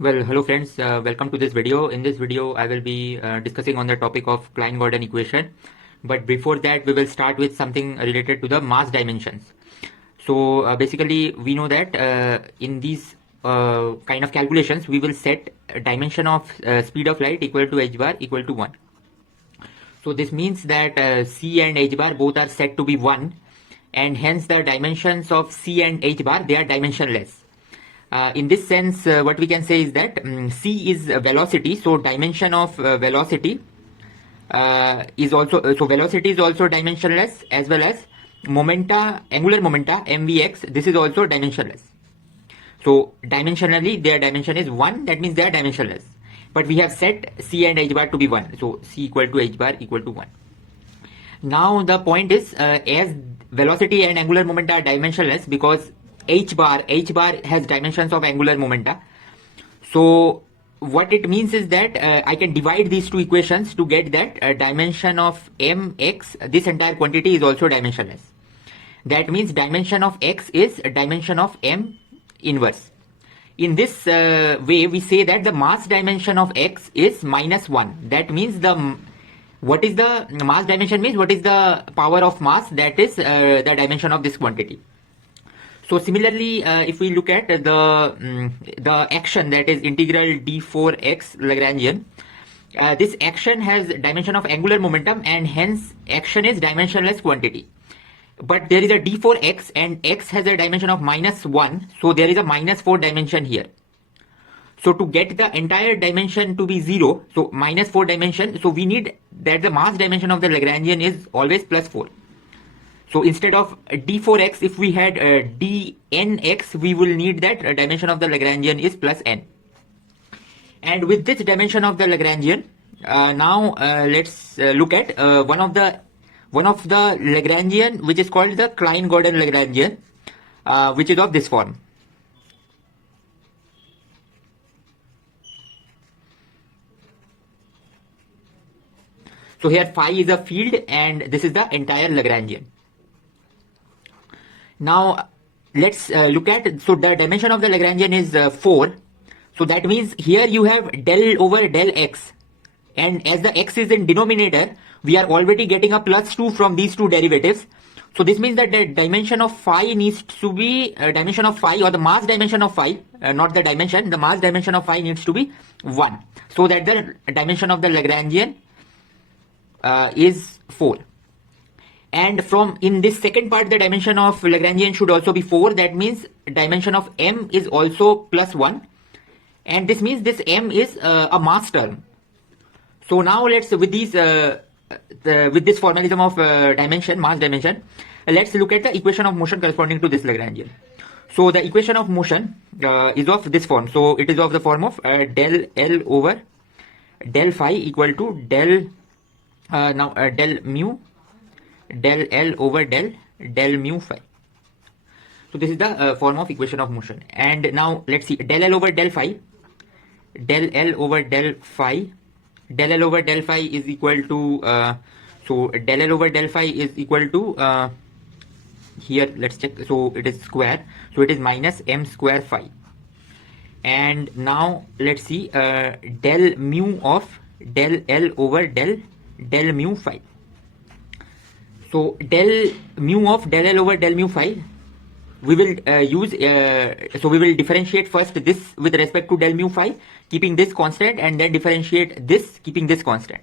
Well, hello friends, welcome to this video. In this video, I will be discussing on the topic of Klein-Gordon equation. But before that, we will start with something related to the mass dimensions. So basically, we know that in these kind of calculations, we will set a dimension of speed of light equal to h bar equal to 1. So this means that c and h bar both are set to be 1, and hence the dimensions of c and h bar, they are dimensionless. In this sense, what we can say is that c is velocity, so dimension of velocity is also velocity is also dimensionless, as well as angular momenta mvx, this is also dimensionless. So dimensionally their dimension is 1, that means they are dimensionless, but we have set c and h bar to be 1, so c equal to h bar equal to 1. Now the point is, as velocity and angular momenta are dimensionless, because h bar has dimensions of angular momenta. So what it means is that I can divide these two equations to get that dimension of mx, this entire quantity, is also dimensionless. That means dimension of x is a dimension of m inverse. In this way, we say that the mass dimension of x is -1. That means what is the mass dimension means what is the power of mass, that is the dimension of this quantity. So similarly, if we look at the action, that is integral d4x Lagrangian, this action has dimension of angular momentum, and hence action is dimensionless quantity. But there is a d4x and x has a dimension of -1, so there is a -4 dimension here. So to get the entire dimension to be 0, so -4 dimension, so we need that the mass dimension of the Lagrangian is always +4. So instead of d4x, if we had dnx, we will need that dimension of the Lagrangian is +n. And with this dimension of the Lagrangian, now let's look at one of the Lagrangian, which is called the Klein-Gordon Lagrangian, which is of this form. So here phi is a field, and this is the entire Lagrangian. Now let's look at, so the dimension of the Lagrangian is 4. So that means here you have del over del x, and as the x is in denominator, we are already getting a +2 from these two derivatives. So this means that the dimension of phi needs to be dimension of phi, or the mass dimension of phi, not the dimension, the mass dimension of phi needs to be 1, so that the dimension of the Lagrangian is 4. And from in this second part, the dimension of Lagrangian should also be 4. That means dimension of m is also +1, and this means this m is a mass term. So now let's, with these with this formalism of dimension, mass dimension, let's look at the equation of motion corresponding to this Lagrangian. So the equation of motion is of this form. So it is of the form of del L over del phi equal to del del mu del L over del mu phi. So this is the form of equation of motion. And now let's see, del L over del phi, del L over del phi, del L over del phi is equal to so del L over del phi is equal to here, let's check, so it is square, so it is minus m square phi. And now let's see, del mu of del L over del mu phi. So del mu of del L over del mu phi, we will use, so we will differentiate first this with respect to del mu phi, keeping this constant, and then differentiate this keeping this constant.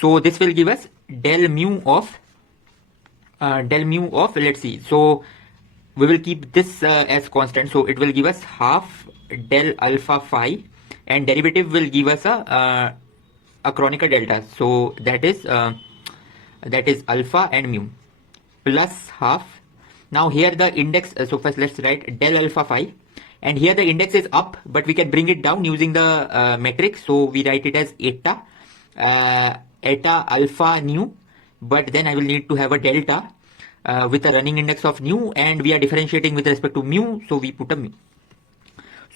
So this will give us del mu of let's see, so we will keep this as constant, so it will give us half del alpha phi, and derivative will give us a Kronecker delta, so that is alpha and mu, plus half. Now here the index, so first let's write del alpha phi, and here the index is up, but we can bring it down using the metric, so we write it as eta alpha nu, but then I will need to have a delta with a running index of nu, and we are differentiating with respect to mu, so we put a mu.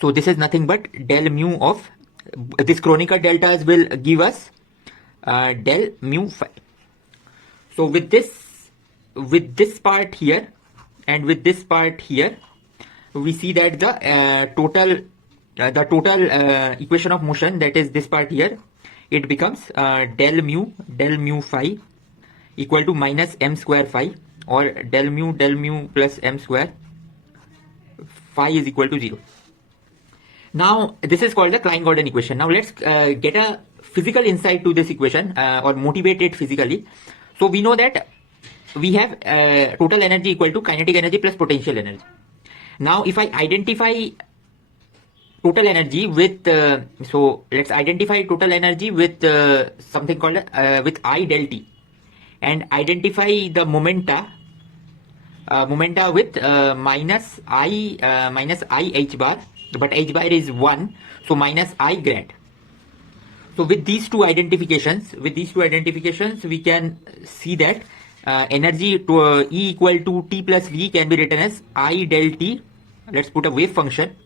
So this is nothing but del mu of this Kronecker deltas will give us del mu phi. So with this part here and with this part here, we see that the total the total equation of motion, that is this part here, it becomes del mu phi equal to minus m square phi, or del mu plus m square phi is equal to 0. Now this is called the Klein-Gordon equation. Now let's get a physical insight to this equation, or motivate it physically. So we know that we have total energy equal to kinetic energy plus potential energy. Now if I identify total energy with so let's identify total energy with something called with I del t, and identify the momenta with minus I h bar, but h bar is 1, so minus I grad. So with these two identifications, we can see that energy to E equal to T plus V can be written as I del T. Let's put a wave function,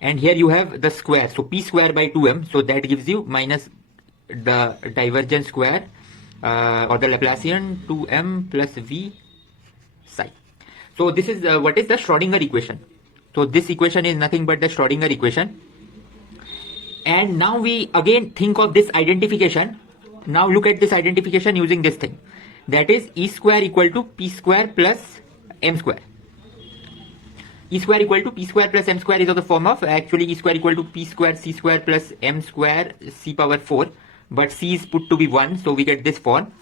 and here you have the square, so P square by 2m, so that gives you minus the divergence square or the Laplacian 2m plus V psi. So this is what is the Schrodinger equation. So this equation is nothing but the Schrodinger equation. And now we again think of this identification. Now look at this identification using this thing, that is E square equal to P square plus M square. E square equal to P square plus M square is of the form of, actually E square equal to P square C square plus M square C power 4, but C is put to be 1, so we get this form.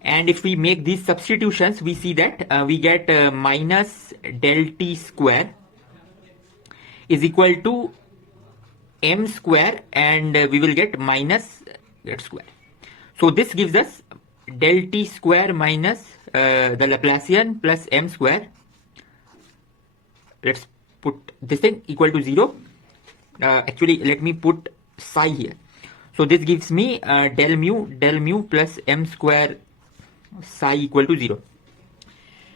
And if we make these substitutions, we see that we get minus del T square is equal to M square, and we will get minus that square. So this gives us del T square minus the Laplacian plus M square. Let's put this thing equal to 0. Actually, let me put psi here. So this gives me del mu plus M square psi equal to 0.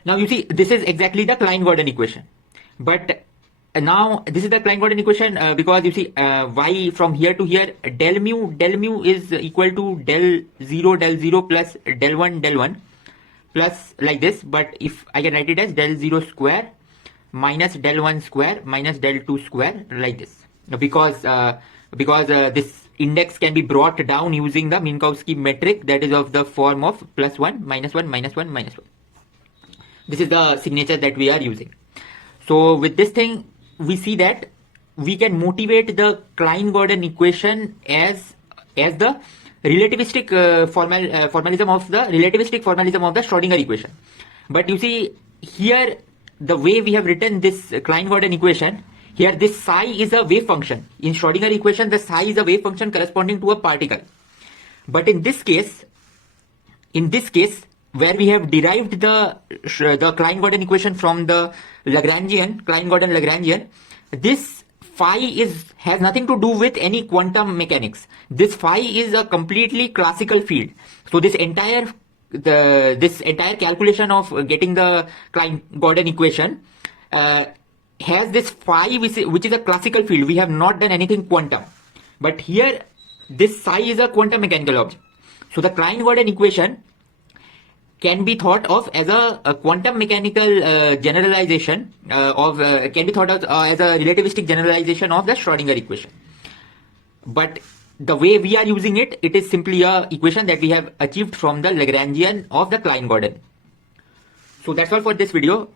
Now you see, this is exactly the Klein-Gordon equation. But now this is the Klein-Gordon equation because you see y from here to here, del mu is equal to del 0 plus del 1 plus like this. But if I can write it as del 0 square minus del 1 square minus del 2 square, like this, because this index can be brought down using the Minkowski metric, that is of the form of plus 1 minus 1 minus 1 minus 1. This is the signature that we are using. So with this thing, we see that we can motivate the Klein-Gordon equation as the relativistic formalism of the Schrodinger equation. But you see here, the way we have written this Klein-Gordon equation, here this psi is a wave function. In Schrodinger equation, the psi is a wave function corresponding to a particle. But in this case, where we have derived the Klein-Gordon equation from the Lagrangian, Klein-Gordon Lagrangian, this phi has nothing to do with any quantum mechanics. This phi is a completely classical field. So this entire calculation of getting the Klein-Gordon equation has this phi which is a classical field. We have not done anything quantum. But here this psi is a quantum mechanical object. So the Klein-Gordon equation can be thought of as a quantum mechanical generalization can be thought of as a relativistic generalization of the Schrodinger equation. But the way we are using it, it is simply a equation that we have achieved from the Lagrangian of the Klein-Gordon. So that's all for this video.